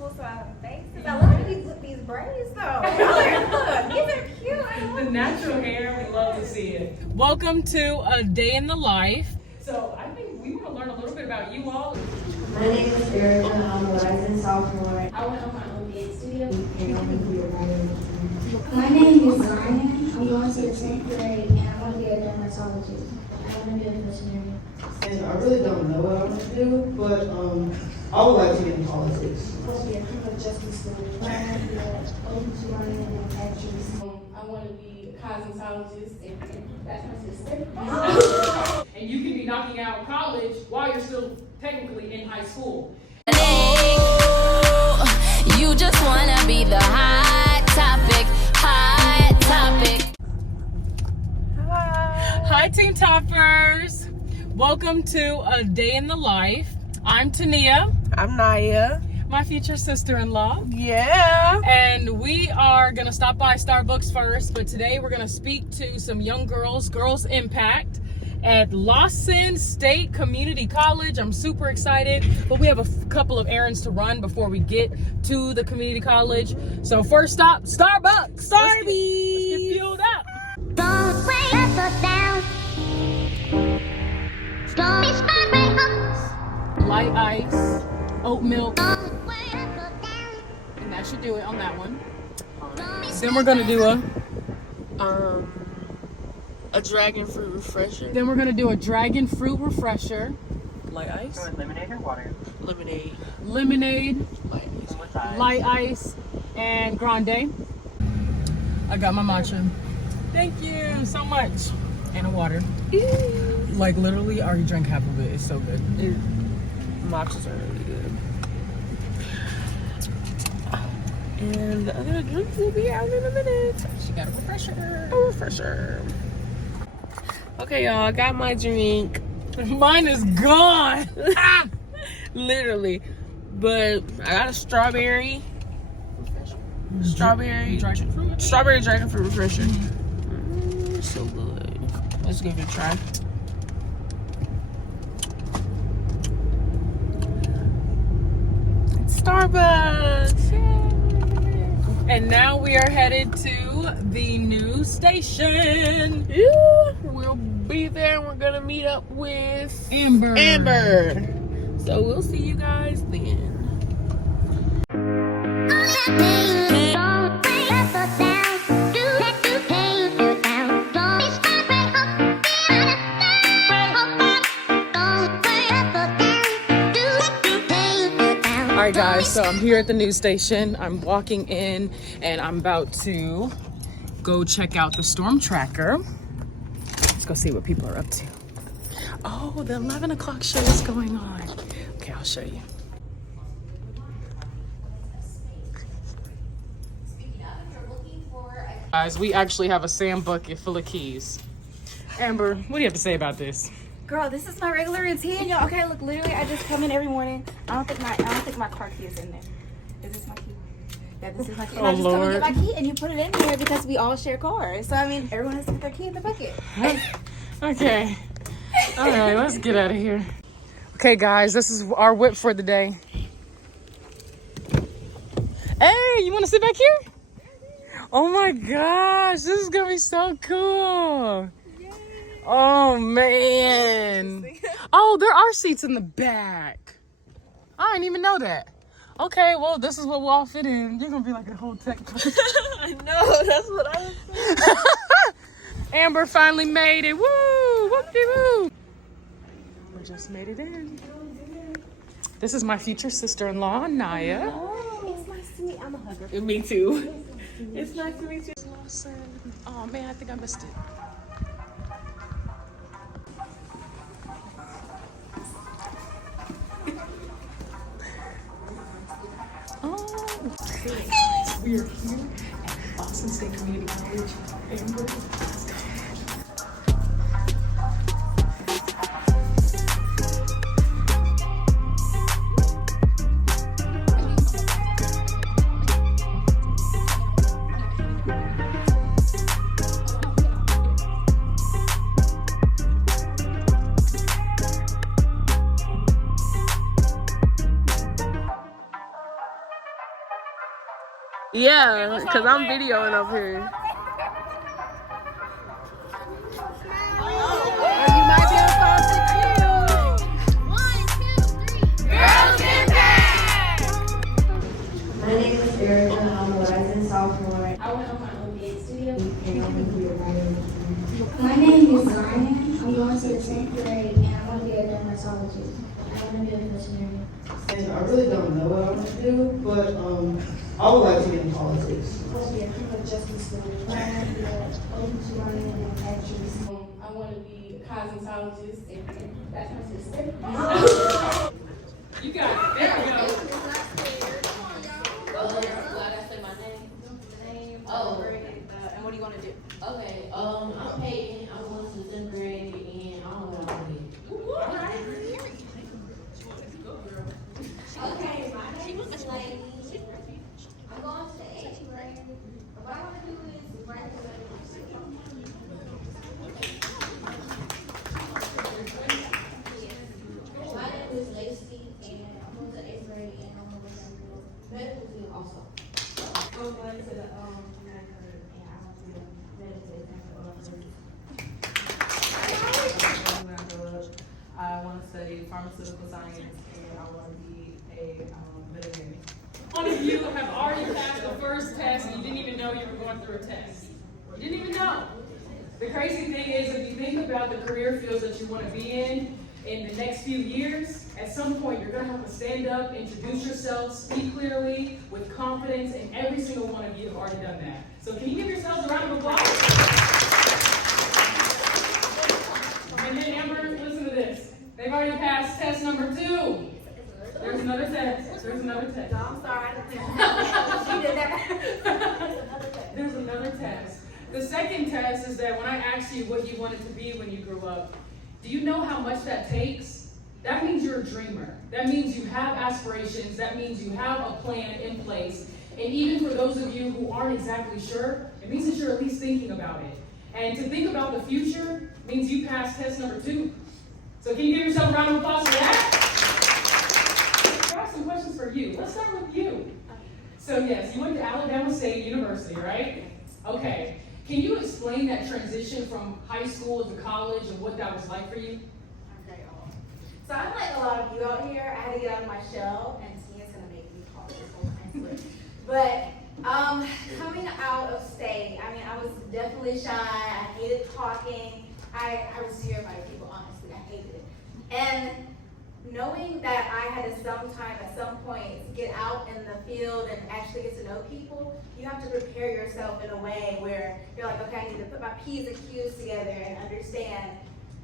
beautiful faces. I love these braids though. Look, these are cute. The natural hair, we love to see it. Welcome to A Day in the Life. So I think we want to learn a little bit about you all. My name is Erica. I'm a rising sophomore. I went on my own dance studio. My name is Zion. I'm going to the 10th grade and I want to be a dermatologist. I want to be a missionary. And I really don't know what I want to do, but I would like to get in politics. I want to be a criminal justice lawyer. I want to be an OBGYN and actress. I want to be a cosmetologist, and that's my sister. And you can be knocking out college while you're still technically in high school. You just wanna be the hot topic, hot topic. Hi, Team Toppers. Welcome to A Day in the Life. I'm Tania. I'm Naya. My future sister-in-law. Yeah. And we are gonna stop by Starbucks first, but today we're gonna speak to some young girls Impact at Lawson State Community College. I'm super excited, but we have a couple of errands to run before we get to the community college. So first stop, Starbucks. Let's get fueled up. Don't break us down. Don't start my hopes. Light ice, oat milk, Don't break us down. and that should do it on that one. Then we're gonna do A dragon fruit refresher. a dragon fruit refresher. Light ice, Lemonade or water? Lemonade. lemonade, Light. light ice, and grande. I got my matcha. Thank you so much. And a water. Like literally, I already drank half of it. It's so good. Matchas are really good. And the other drinks will be out in a minute. She got a refresher. A refresher. Okay, y'all, I got my drink. Mine is gone. Literally. But I got a strawberry Dragon fruit. strawberry dragon fruit refresher. So good. Let's give it a try. It's Starbucks. Yay. And now we are headed to the new station. Yeah, we'll be there and we're gonna meet up with Amber. So we'll see you guys then. Don't break us down. Do let the pain you down. Don't start my hopes. Don't break us down. Do let the pain you down. All right, guys. So I'm here at the news station. I'm walking in, and I'm about to go check out the storm tracker. Let's go see what people are up to. Oh, the 11 o'clock show is going on. Okay, I'll show you. Guys, we actually have a sand bucket full of keys. Amber, what do you have to say about this? Girl, this is my regular routine, y'all. Okay, look, literally, I just come in every morning. I don't think my car key is in there. Is this my key? Yeah, this is my key. And I just come and get my key, and you put it in here because we all share cars. So I mean, everyone has to put their key in the bucket. Okay. All right, let's get out of here. Okay, guys, this is our whip for the day. Hey, you want to sit back here? Oh my gosh, this is gonna be so cool. Yay. Oh man. Oh, there are seats in the back. I didn't even know that. Okay, well, this is what we'll all fit in. You're gonna be like a whole tech person. I know, that's what I was saying. Amber finally made it. Woo! Whoop-de-woo! We just made it in. This is my future sister-in-law, Naya. It's nice to meet you. I'm a hugger. Me too. It's nice to meet you. Lawson. Oh man, I think I missed it. Oh, guys, we are here at Lawson State Community College. Amber, let's go. Yeah, because I'm videoing up here. You might be able to call 6 Girls Impact! My name is Erica. I'm a rising sophomore. I want to open my own dance studio. My name is Ryan. I'm going to the 10th grade and I want to be a dermatologist. I want to be a missionary. And I really don't know what I want to do, but I would like to get in politics. I want to be a criminal justice lawyer. I want to be an open to learning and actress. I want to be a cosmetologist. And that's my sister. You got it. There we go. I gotta say my name. Oh, and what do you want to do? Okay. I'm Peyton. I'm going to the 10th grade, and I don't know what I'm going to do. Okay, my name is Lady. I'm going to the 8th grade. What I want to do is graduate. My name is Lacey, and I'm going to the 8th grade, and I'm going to medical field also. I'm going to the medical, and I want to be a medical When I grow up, I want to study pharmaceutical science and I want to be a veterinarian. How many of you have already passed the first test and you didn't even know you were going through a test? You didn't even know. The crazy thing is, if you think about the career fields that you want to be in the next few years, at some point you're going to have to stand up, introduce yourself, speak clearly, with confidence, and every single one of you have already done that. So can you give yourselves a round of applause? And then Amber, listen to this. They've already passed test number 2. There's another test. There's another test. I'm sorry. She did that. There's another test. The second test is that when I asked you what you wanted to be when you grew up, do you know how much that takes? That means you're a dreamer. That means you have aspirations. That means you have a plan in place. And even for those of you who aren't exactly sure, it means that you're at least thinking about it. And to think about the future means you passed test number 2. So can you give yourself a round of applause for that? I have some questions for you. Let's start with you. So yes, you went to Alabama State University, right? Okay. Can you explain that transition from high school to college and what that was like for you? Okay. So I'm like a lot of you out here. I had to get out of my shell, and Tia's gonna make me talk this whole time. But coming out of state, I mean, I was definitely shy. I hated talking. I was scared by people, honestly. I hated it. And knowing that I had to at some point, get out in the field and actually get to know people, you have to prepare yourself in a way where you're like, okay, I need to put my P's and Q's together and understand.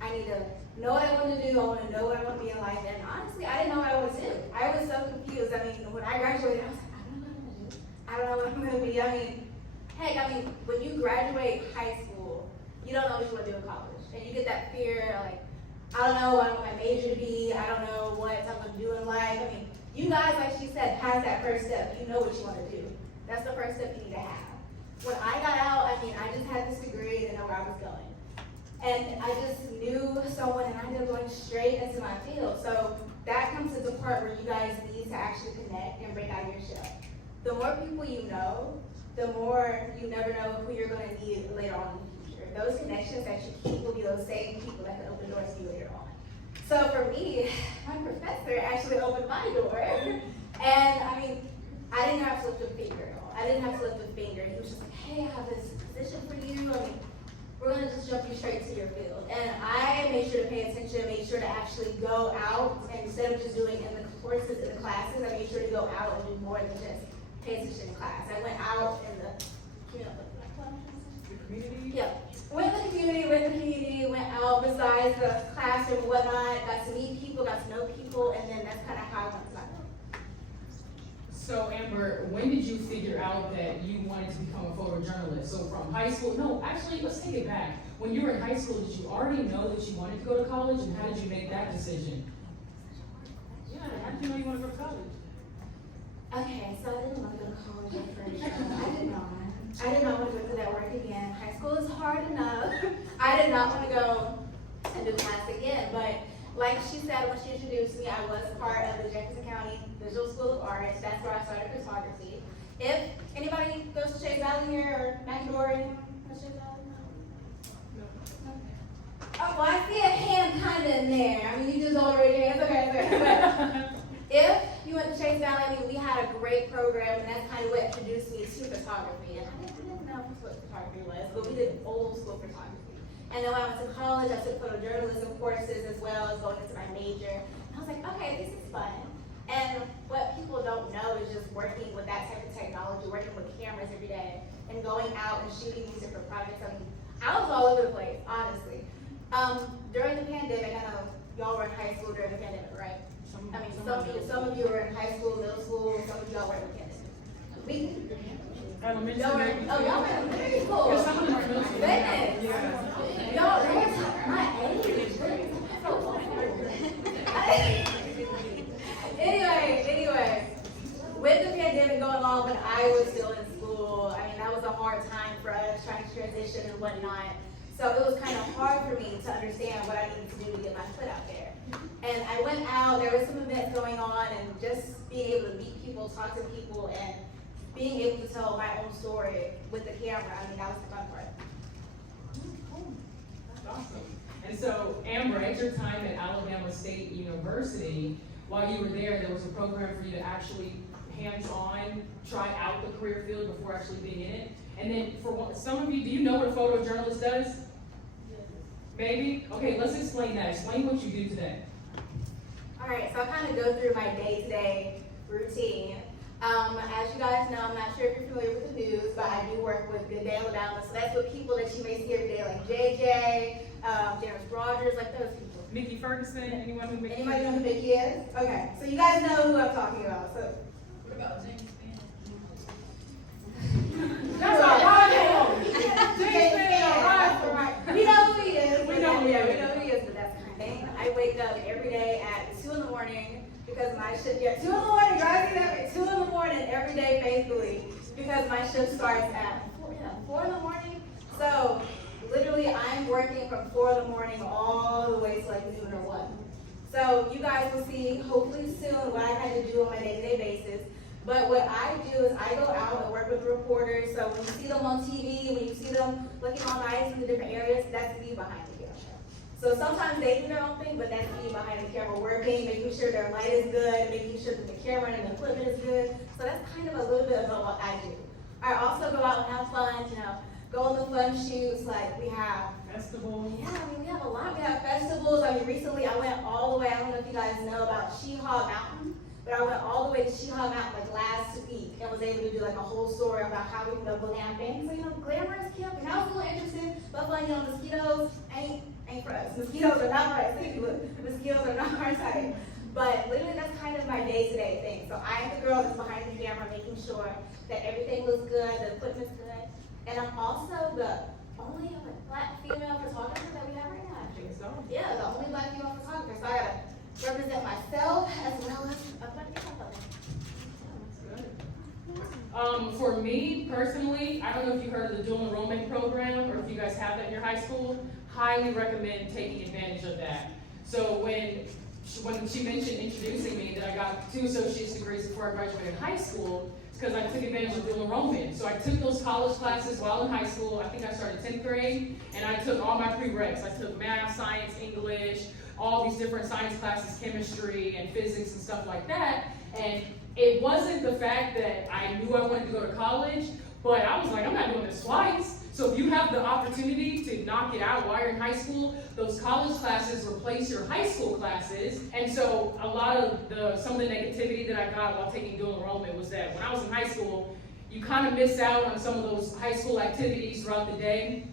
I need to know what I want to do. I want to know what I want to be in life. And honestly, I didn't know what I wanted to do. I was so confused. I mean, when I graduated, I was like, I don't know what I'm going to do. I don't know what I'm going to be. I mean, heck, when you graduate high school, you don't know what you want to do in college. And you get that fear, like, I don't know what I want my major to be. I don't know what I'm going to do in life. I mean, you guys, like she said, pass that first step. You know what you want to do. That's the first step you need to have. When I got out, I mean, I just had this degree and know where I was going. And I just knew someone and I ended up going straight into my field. So that comes to the part where you guys need to actually connect and break out of your shell. The more people you know, the more you never know who you're going to need later on in the future. Those connections that you keep will be those same people that can open doors to you later on. So for me, my professor actually opened my door. And I mean, I didn't have to lift a finger at all. I didn't have to lift a finger. He was just like, hey, I have this position for you. I mean, we're going to just jump you straight to your field. And I made sure to pay attention, made sure to actually go out, and instead of just doing in the courses, in the classes, I made sure to go out and do more than just pay attention in class. I went out in the, Community? yeah. Went in the community, went out besides the classroom and whatnot, got to meet people, got to know people, and then that's kind of how I went to my home. So Amber, when did you figure out that you wanted to become a photojournalist? So from high school, no, actually, let's take it back. When you were in high school, did you already know that you wanted to go to college, and how did you make that decision? Yeah, how did you know you wanted to go to college? Okay, so I didn't want to go to college at first. I did not want to go through that work again. High school is hard enough. I did not want to go and do class again. But like she said, when she introduced me, I was part of the Jefferson County Visual School of Arts. That's where I started photography. If Anybody goes to Chase Valley here or McAdoo? Anyone goes to Chase Valley? No. Oh, well, I see a hand kind of in there. I mean, you just don't raise your hands. Okay, okay. If you went to Chase Valley, I mean, we had a great program, and that's kind of what introduced me to photography. And I didn't know what photography was, but we did old school photography. And then when I went to college, I took photojournalism courses as well as going into my major. And I was like, okay, this is fun. And what people don't know is just working with that type of technology, working with cameras every day, and going out and shooting these different projects. I mean, I was all over the place, honestly. During the pandemic, I know y'all were in high school during the pandemic, right? I mean, some of you were in high school, middle school, some of y'all were in the pandemic. Elementary. Y'all were in elementary school. Goodness. Y'all, my age. Anyway, with the pandemic going on when I was still in school, I mean, that was a hard time for us trying to transition and whatnot. So it was kind of hard for me to understand what I needed to do to get my foot out there. And I went out, there were some events going on, and just being able to meet people, talk to people, and being able to tell my own story with the camera, I mean, that was the fun part. That's awesome. And so, Amber, at your time at Alabama State University, while you were there was a program for you to actually hands-on try out the career field before actually being in it. And then for some of you, do you know what a photojournalist does? Maybe? Okay, let's explain that. Explain what you do today. All right, so I kind of go through my day-to-day routine. As you guys know, I'm not sure if you're familiar with the news, but I do work with Good Day Alabama. So that's what people that you may see every day, like JJ, James Rogers, like those people. Mickey Ferguson, anyone who Mickey? Anybody know who Mickey is? Okay, so you guys know who I'm talking about. So What about James Spann? That's our rival. James Spann, right. We know who he is. We know who he is. We know who he is, but that's the thing. I wake up every day at 2 in the morning because my shift, 2 in the morning, guys, get up at 2 in the morning every day faithfully because my shift starts at 4 in the morning. So literally I'm working from 4 in the morning all the way to like noon or 1. So you guys will see hopefully soon what I had to do on my day-to-day basis. But what I do is I go out and work with reporters. So when you see them on TV, when you see them looking on ice in the different areas, that's me behind the camera. So sometimes they do their own thing, but that's me behind the camera working, making sure their light is good, making sure that the camera and the equipment is good. So that's kind of a little bit about what I do. I also go out and have fun, go on the fun shoots, like we have Festivals. Yeah, I mean, we have a lot. We have festivals. I mean, recently I went all the way, I don't know if you guys know about Sheehaw Mountain, but I went all the way to Sheehaw Mountain like last week and was able to do like a whole story about how we can go glamping. So, glamorous camping. That was a little interesting, but mosquitoes ain't for us. Mosquitoes are not our type. Mosquitoes are not our type. But literally that's kind of my day-to-day thing. So I am the girl that's behind the camera making sure that everything looks good, the equipment's good. And I'm also the only black female photographer that we have right now. I think so. Yeah, the only black female photographer. So I gotta represent myself as well as a black female. That's good. For me personally, I don't know if you heard of the dual enrollment program or if you guys have that in your high school. Highly recommend taking advantage of that. So when she mentioned introducing me that I got 2 associate's degrees before I graduated high school, it's because I took advantage of dual enrollment. So I took those college classes while in high school. I think I started 10th grade, and I took all my prereqs. I took math, science, English, all these different science classes, chemistry and physics and stuff like that. And it wasn't the fact that I knew I wanted to go to college, but I was like, I'm not doing this twice. So if you have the opportunity to knock it out while you're in high school, those college classes replace your high school classes. And so a lot of some of the negativity that I got while taking dual enrollment was that when I was in high school, you kind of miss out on some of those high school activities throughout the day.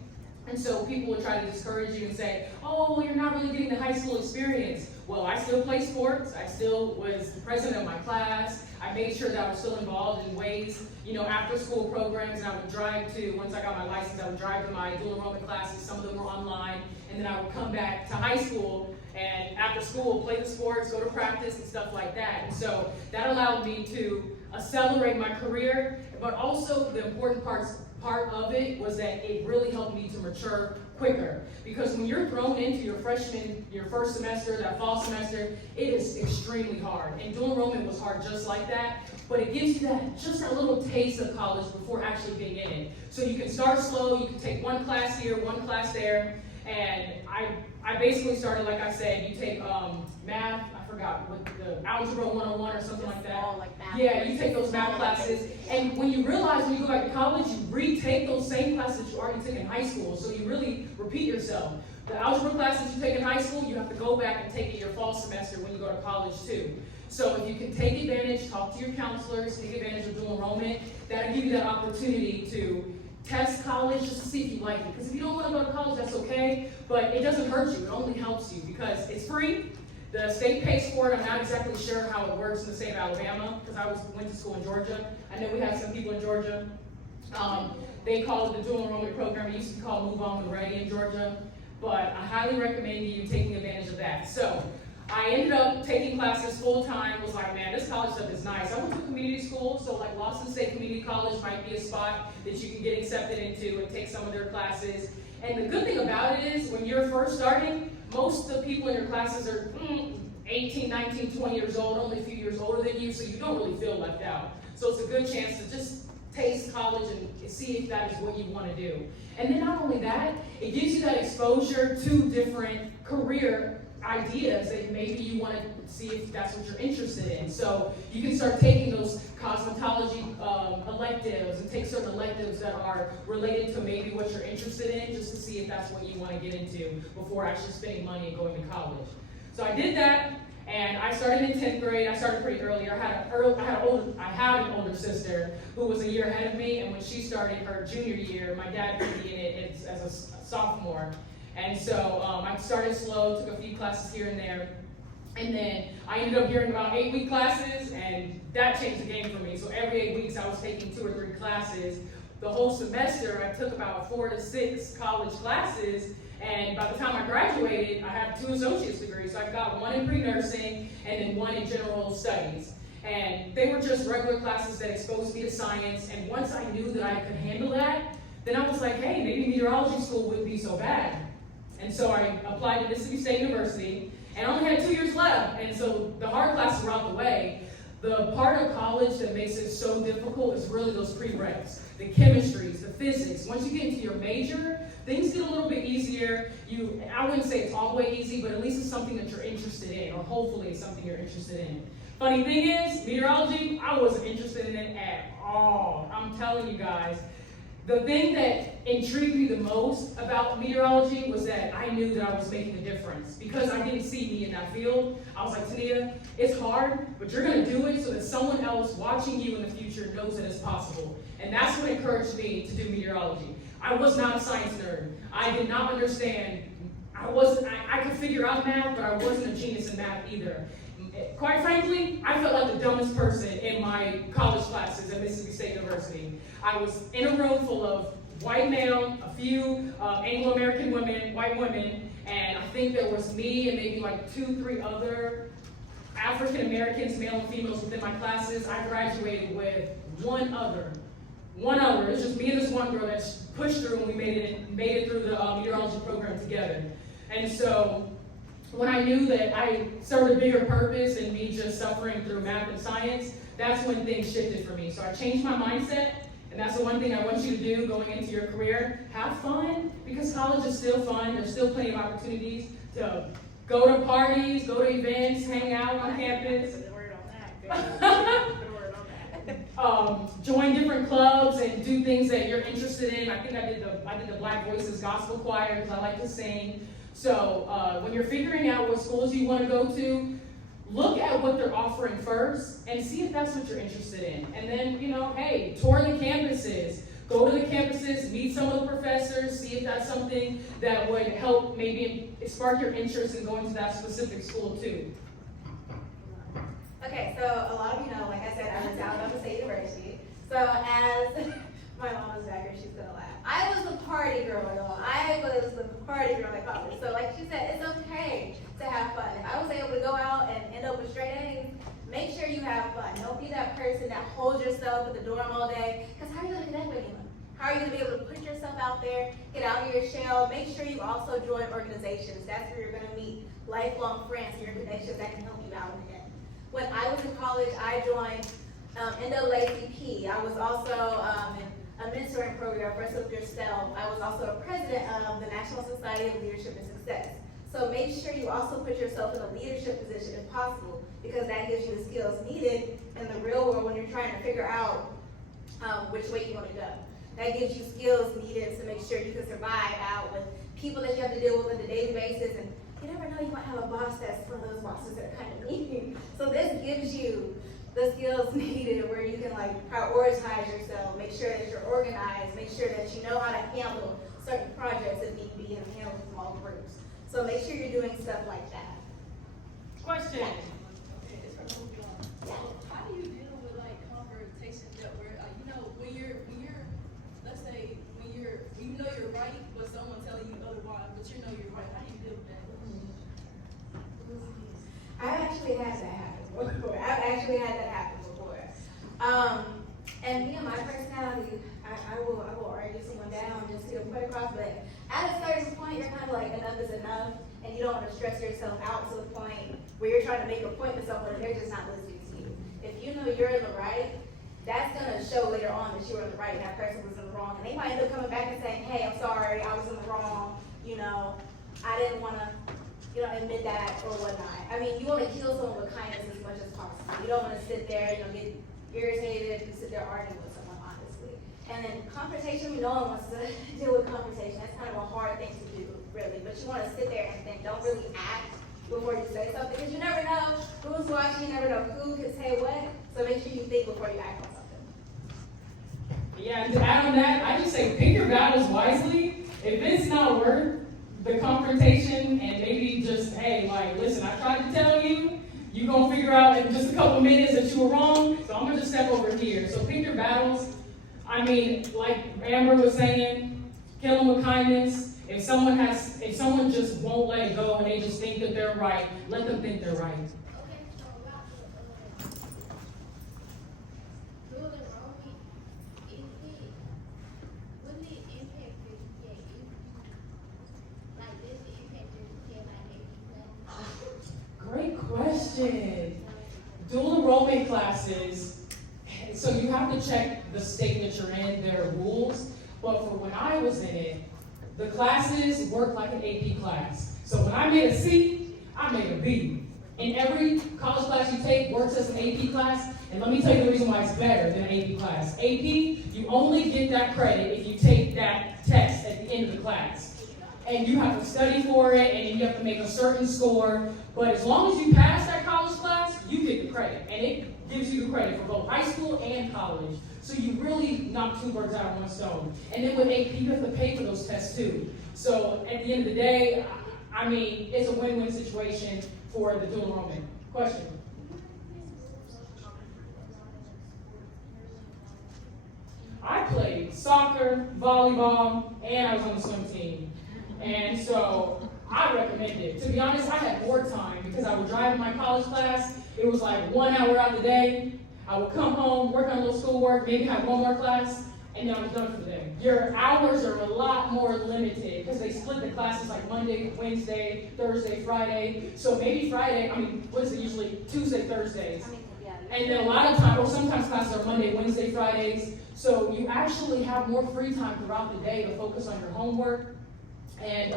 And so people would try to discourage you and say, oh, well, you're not really getting the high school experience. Well, I still play sports. I still was the president of my class. I made sure that I was still involved in ways, after school programs, and I would drive to, once I got my license, I would drive to my dual enrollment classes. Some of them were online, and then I would come back to high school And after school, play the sports, go to practice and stuff like that. And so that allowed me to accelerate my career, but also the important part of it was that it really helped me to mature quicker. Because when you're thrown into your first semester, that fall semester, it is extremely hard. And dual enrollment was hard just like that, but it gives you just a little taste of college before actually being in it. So you can start slow, you can take one class here, one class there, and I basically started, like I said, you take math, I forgot, what the Algebra 101 or something like that. All like math. Yeah, you take those math classes, and when you realize when you go back to college, you retake those same classes you already took in high school, so you really repeat yourself. The algebra classes you take in high school, you have to go back and take it your fall semester when you go to college too. So if you can take advantage, talk to your counselors, take advantage of dual enrollment, that'll give you that opportunity to test college just to see if you like it. Because if you don't want to go to college, that's okay, but it doesn't hurt you, it only helps you because it's free. The state pays for it. I'm not exactly sure how it works in the state of Alabama because I went to school in Georgia. I know we have some people in Georgia. They call it the dual enrollment program. It used to be called Move On with Ready in Georgia. But I highly recommend you taking advantage of that. So I ended up taking classes full time, was like, man, this college stuff is nice. I went to a community school, so like Lawson State Community College might be a spot that you can get accepted into and take some of their classes. And the good thing about it is when you're first starting, most of the people in your classes are 18, 19, 20 years old, only a few years older than you, so you don't really feel left out. So it's a good chance to just taste college and see if that is what you want to do. And then not only that, it gives you that exposure to different career ideas that maybe you want to see if that's what you're interested in. So you can start taking those cosmetology electives and take certain electives that are related to maybe what you're interested in just to see if that's what you want to get into before actually spending money and going to college. So I did that, and I started in 10th grade. I started pretty early. I have an older sister who was a year ahead of me, and when she started her junior year, my dad put me in it as a sophomore. And so I started slow, took a few classes here and there, and then I ended up hearing about 8-week classes, and that changed the game for me. So every 8 weeks I was taking 2 or 3 classes. The whole semester I took about 4 to 6 college classes, and by the time I graduated, I have 2 associate's degrees. So I've got 1 in pre-nursing and then 1 in general studies. And they were just regular classes that exposed me to science, and once I knew that I could handle that, then I was like, hey, maybe meteorology school wouldn't be so bad. And so I applied to Mississippi State University, and I only had 2 years left, and so the hard classes were out the way. The part of college that makes it so difficult is really those prereqs, the chemistries, the physics. Once you get into your major, things get a little bit easier. I wouldn't say it's all the way easy, but at least it's something that you're interested in, or hopefully it's something you're interested in. Funny thing is, meteorology, I wasn't interested in it at all. I'm telling you guys. The thing that intrigued me the most about meteorology was that I knew that I was making a difference. Because I didn't see me in that field, I was like, Tania, it's hard, but you're going to do it so that someone else watching you in the future knows that it's possible. And that's what encouraged me to do meteorology. I was not a science nerd. I did not understand. I could figure out math, but I wasn't a genius in math either. Quite frankly, I felt like the dumbest person in my college classes at Mississippi State University. I was in a room full of white male, a few Anglo-American women, white women, and I think there was me and maybe like 2, 3 other African Americans, male and females within my classes. I graduated with one other. It's just me and this one girl that pushed through, and we made it through the meteorology program together. And so when I knew that I served a bigger purpose than me just suffering through math and science, that's when things shifted for me. So I changed my mindset, and that's the one thing I want you to do going into your career. Have fun, because college is still fun. There's still plenty of opportunities to go to parties, go to events, hang out on campus. Join different clubs and do things that you're interested in. I think I did the Black Voices Gospel Choir because I like to sing. So when you're figuring out what schools you want to go to, look at what they're offering first and see if that's what you're interested in. And then, hey, tour the campuses. Go to the campuses, meet some of the professors, see if that's something that would help maybe spark your interest in going to that specific school too. Okay, so a lot of you know, like I said, I went to Alabama State University. So as My mama's back here, she's gonna laugh. I was the party girl, y'all. I was the party girl at college. So like she said, it's okay to have fun. If I was able to go out and end up with straight A's, make sure you have fun. Don't be that person that holds yourself at the dorm all day. Because how are you gonna connect with anyone? How are you gonna be able to put yourself out there, get out of your shell? Make sure you also join organizations. That's where you're gonna meet lifelong friends, your connections that can help you out in it. When I was in college, I joined NAACP. I was also in a mentoring program, Rest Up Yourself. I was also a president of the National Society of Leadership and Success. So make sure you also put yourself in a leadership position if possible, because that gives you the skills needed in the real world when you're trying to figure out which way you want to go. That gives you skills needed to make sure you can survive out with people that you have to deal with on a daily basis. And you never know, you might have a boss that's one of those bosses that are kind of mean. So this gives you the skills needed where you can like prioritize yourself, make sure that you're organized, make sure that you know how to handle certain projects if need be and handle small groups. So make sure you're doing stuff like that. Question. How do you deal with like confrontation that where when you're let's say when you know you're right but someone telling you otherwise, but you know you're right, how do you deal with that? I've actually had that happen before. And me and my personality, I will argue someone down just to get a point across, but at a certain point you're kind of like enough is enough, and you don't want to stress yourself out to the point where you're trying to make a point to someone and they're just not listening to you. If you know you're in the right, that's gonna show later on that you were in the right and that person was in the wrong. And they might end up coming back and saying, hey, I'm sorry, I was in the wrong, I didn't wanna, admit that or whatnot. I mean, you wanna kill someone with kindness as much as possible. You don't wanna sit there, get irritated and sit there arguing with someone, honestly. And then confrontation, no one wants to deal with confrontation. That's kind of a hard thing to do, really. But you wanna sit there and think, don't really act before you say something, because you never know who's watching, you never know who can say what. So make sure you think before you act on something. Yeah, and to add on that, I just say pick your battles wisely. If it's not worth the confrontation and maybe just, hey, like, listen, I tried to tell you, you're going to figure out in just a couple minutes that you were wrong, so I'm going to just step over here. So pick your battles. I mean, like Amber was saying, kill them with kindness. If someone just won't let it go and they just think that they're right, let them think they're right. Okay, so about the dual enrollment, wouldn't it impact your GPA? Like, does it impact your GPA like AP? Great question. Dual enrollment classes, so you have to check the state that you're in, their rules. But for when I was in it, the classes work like an AP class. So when I made a C, I made a B. And every college class you take works as an AP class. And let me tell you the reason why it's better than an AP class. AP, you only get that credit if you take that test at the end of the class. And you have to study for it, and you have to make a certain score. But as long as you pass that college class, you get the credit. And it gives you the credit for both high school and college. So you really knock two birds out of one stone. And then with AP, you have to pay for those tests too. So at the end of the day, I mean, it's a win-win situation for the dual enrollment. Question? I played soccer, volleyball, and I was on the swim team. And so I recommend it. To be honest, I had more time because I would drive in my college class. It was like 1 hour out of the day. I would come home, work on a little schoolwork, maybe have one more class, and then I was done for the day. Your hours are a lot more limited because they split the classes like Monday, Wednesday, Thursday, Friday. So maybe Friday, what is it usually? Tuesday, Thursdays. And then a lot of times, or sometimes classes are Monday, Wednesday, Fridays. So you actually have more free time throughout the day to focus on your homework. And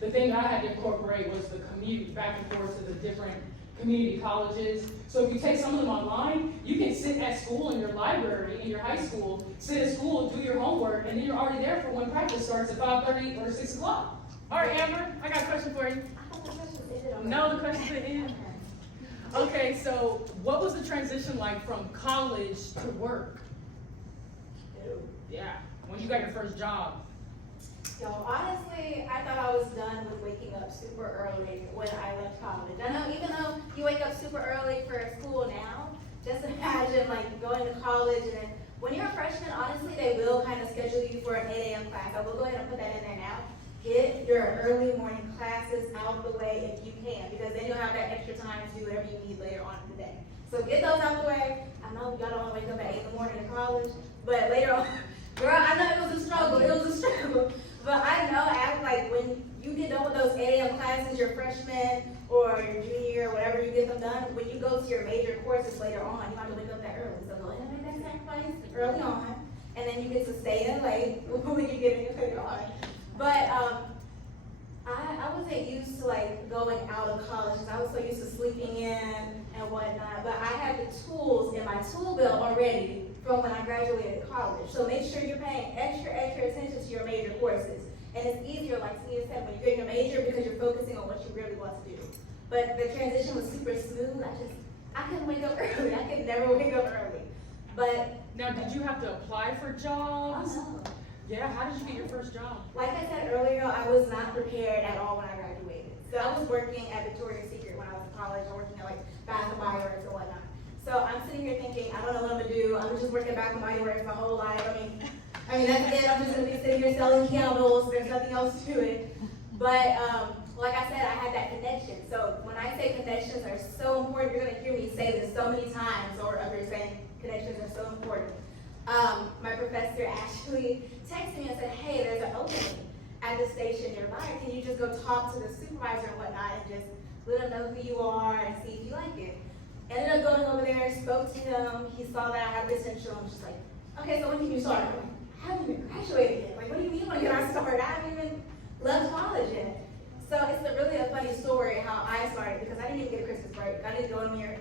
the thing that I had to incorporate was the commute back and forth to the different community colleges. So if you take some of them online, you can sit at school in your library, in your high school, sit at school, do your homework, and then you're already there for when practice starts at 5:30 or 6 o'clock. All right, Amber, I got a question for you. No, the question's at the end. Okay, so what was the transition like from college to work? Yeah, when you got your first job. So honestly, I thought I was done with waking up super early when I left college. I know even though you wake up super early for school now, just imagine like going to college and then When you're a freshman, honestly, they will kind of schedule you for an 8 a.m. class. I will go ahead and put that in there now. Get your early morning classes out the way if you can, because then you'll have that extra time to do whatever you need later on in the day. So get those out the way. I know y'all don't want to wake up at 8 in the morning in college, but later on, girl, I know it was a struggle. It was a struggle. But I know, like, when you get done with those 8 a.m. classes, your freshman or your junior year, whatever you get them done, when you go to your major courses later on, you have to wake up that early. So go ahead and make that sacrifice early on, and then you get to stay in late when you get in later on. But I wasn't used to like going out of college because I was so used to sleeping in and whatnot. But I had the tools in my tool belt already from when I graduated college. So make sure you're paying extra attention to your major courses. And it's easier, like Tia said, when you're getting a major because you're focusing on what you really want to do. But the transition was super smooth. I couldn't wake up early. I could never wake up early. But Now, did you have to apply for jobs? know. Yeah, how did you get your first job? Like I said earlier, I was not prepared at all when I graduated. So I was working at Victoria's Secret when I was in college. I was working at like Bath and Body Works and whatnot. So I'm sitting here thinking, I don't know what I'm gonna do. I'm just working at Bath and Body Works my whole life. I mean that's it. I'm just gonna be sitting here selling candles. There's nothing else to it. But like I said, I had that connection. So when I say connections are so important, you're gonna hear me say this so many times, or others saying connections are so important. My professor actually texted me and said, hey, there's an opening at the station nearby. Can you just go talk to the supervisor and whatnot and just let him know who you are and see if you like it? Ended up going over there, spoke to him. He saw that I had potential and was just like, okay, so when can you start? I'm like, I haven't even graduated yet. Like, what do you mean when can I start? I haven't even left college yet. So it's really a funny story how I started because I didn't even get a Christmas break. I didn't go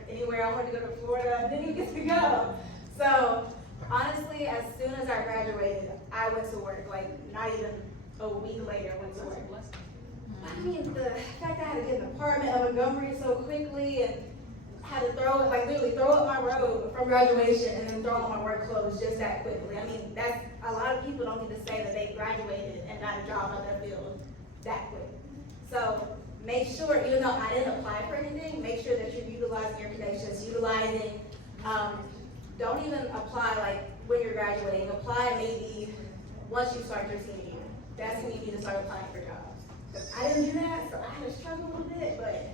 anywhere. I wanted to go to Florida. I didn't even get to go. So honestly, as soon as I graduated, I went to work. Like, not even a week later, I went to work. I mean, the fact that I had to get an apartment in Montgomery so quickly and had to literally throw up my robe from graduation and then throw on my work clothes just that quickly. I mean, that's a lot of people don't get to say that they graduated and got a job out their field that quick. So make sure, even though I didn't apply for anything, make sure that you're utilizing your connections, don't even apply like when you're graduating. Apply maybe once you start your senior year. That's when you need to start applying for jobs. I didn't do that, so I had to struggle a little bit, but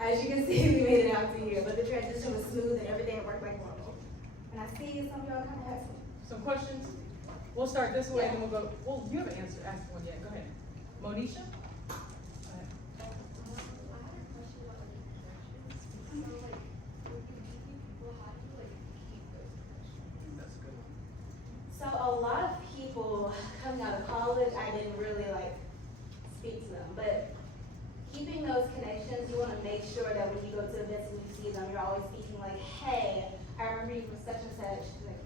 as you can see, we made it out to here. But the transition was smooth and everything worked like normal. And I see some of y'all kind of have Some questions? We'll start this way and then we'll go. Well, you haven't asked one yet. Go ahead. Monisha? So a lot of people coming out of college, I didn't really speak to them, but keeping those connections, you want to make sure that when you go to events and you see them, you're always speaking like, hey, I remember you from such and such. Like,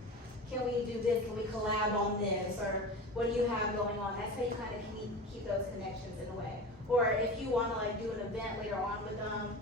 can we do this? Can we collab on this? Or what do you have going on? That's how you kind of keep those connections in a way. Or if you want to do an event later on with them,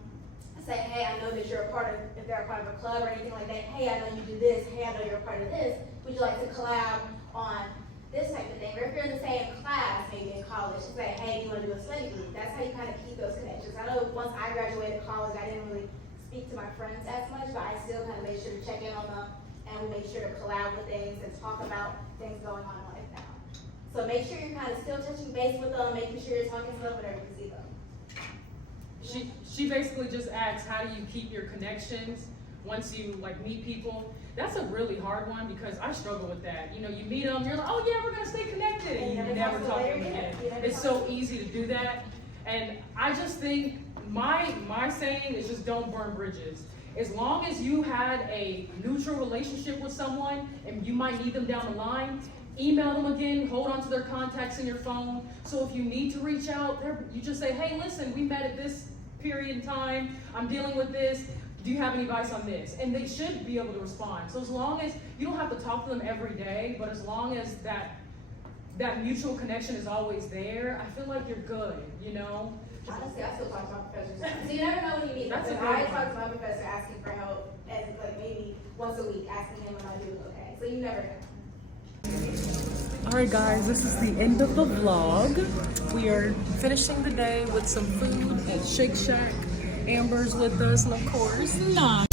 say, hey, I know that you're a part of, if they're a part of a club or anything like that, hey, I know you do this, hey, I know you're a part of this, would you like to collab on this type of thing? Or if you're in the same class, maybe in college, say, hey, do you want to do a study group? That's how you kind of keep those connections. I know once I graduated college, I didn't really speak to my friends as much, but I still kind of made sure to check in on them, and we made sure to collab with things and talk about things going on in life now. So make sure you're kind of still touching base with them, making sure you're talking to them whenever you see them. She basically just asks, how do you keep your connections once you meet people? That's a really hard one because I struggle with that. You meet them, you're like, oh yeah, we're gonna stay connected, and you never talk to them again. It's so easy to do that, and I just think my saying is just don't burn bridges. As long as you had a neutral relationship with someone and you might need them down the line, email them again, hold on to their contacts in your phone. So if you need to reach out, you just say, hey, listen, we met at this period in time, I'm dealing with this, do you have any advice on this? And they should be able to respond. So as long as, you don't have to talk to them every day, but as long as that mutual connection is always there, I feel like you're good, Honestly, I still talk to my professors. So you never know when you need them. That's a But good I one. talk to my professor asking for help, and maybe once a week, asking him if I do okay. So you never know. All right, guys, this is the end of the vlog. We are finishing the day with some food at Shake Shack. Amber's with us, and of course, not.